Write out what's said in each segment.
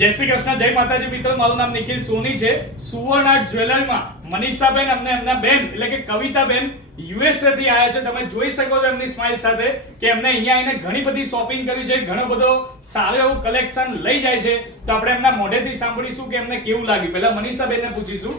જય શ્રી કૃષ્ણ, જય માતાજી મિત્રો. મારું નામ નિખિલ સોની છે. સુવર્ણ આર્ટ જ્વેલરમાં મનીષાબેન અમને એમના બેન એટલે કે કવિતાબેન યુએસએ થી આવ્યા છે. તમે જોઈ શકો છો એમની સ્માઇલ સાથે કે એમને અહીંયા આવીને ઘણી બધી શોપિંગ કરી છે, ઘણો બધો સારો એવું કલેક્શન લઈ જાય છે. તો આપણે એમના મોઢેથી સાંભળીશું કે એમને કેવું લાગ્યું. પહેલા મનીષાબેનને પૂછીશું.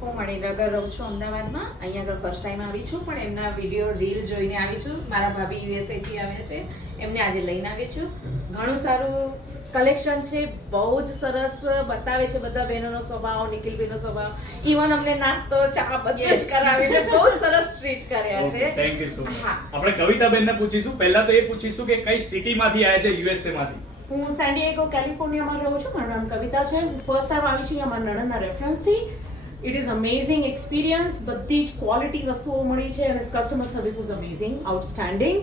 હું મણિનગર રહું છું અમદાવાદમાં. અહીંયા આગળ ફર્સ્ટ ટાઈમ આવી છું, પણ એમના વિડીયો રીલ જોઈને આવી છું. મારા ભાભી યુએસએ થી આવ્યા છે, એમને આજે લઈને આવી છું. ઘણું સારું કલેક્શન છે, બહુ જ સરસ બતાવે છે બધા બહેનોનો સ્વભાવ, નિખિલભાઈનો સ્વભાવ. ઇવન અમને નાસ્તો ચા બધું જ કરાવીને બહુ સરસ ટ્રીટ કર્યા છે. Thank you so much. આપણે કવિતાબેનને પૂછીશું. પહેલા તો એ પૂછીશું કે કઈ સિટીમાંથી આવ્યા છે યુએસએ માંથી. હું સેન ડિએગો કેલિફોર્નિયામાં રહું છું. મારું નામ કવિતા છે. ફર્સ્ટ ટાઈમ આવી છું અહીંયા મારા નણંદના રેફરન્સથી. It is amazing experience. બધી જ ક્વોલિટી વસ્તુઓ મળી છે અને customer service is amazing, outstanding.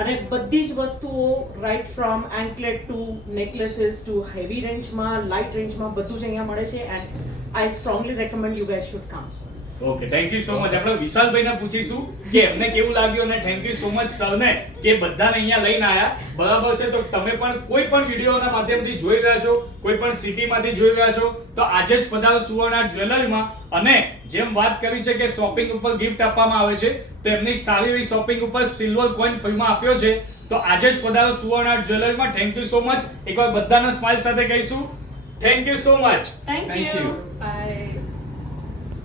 અને બધી જ વસ્તુઓ right from anklet to necklaces to heavy રેન્જમાં, લાઇટ રેન્જમાં બધું જ અહીંયા મળે છે. And I strongly recommend you guys should come. Okay, thank you so much. આપણે વિશાલભાઈને પૂછીશું કે એમને કેવું લાગ્યું અને થેન્ક યુ સો મચ સરને કે બધાને અહીંયા લઈને આવ્યા. બરાબર છે, તો તમે પણ કોઈ પણ વિડીયોના માધ્યમથી જોઈ રહ્યા છો, કોઈ પણ સિટીમાંથી જોઈ રહ્યા છો, તો આજે જ પધારો સુવર્ણ આર્ટ જ્વેલરીમાં. અને જેમ વાત કરી છે કે શોપિંગ ઉપર ગિફ્ટ આપવામાં આવે છે, તો એમની સારી એવી શોપિંગ ઉપર સિલ્વર કોઈન ફ્રીમાં આપ્યો છે. તો આજે જ પધારો સુવર્ણ આર્ટ જ્વેલરીમાં. Thank you so much. એકવાર બધાના સ્માઇલ સાથે કહીશું thank you so much. Thank you. By.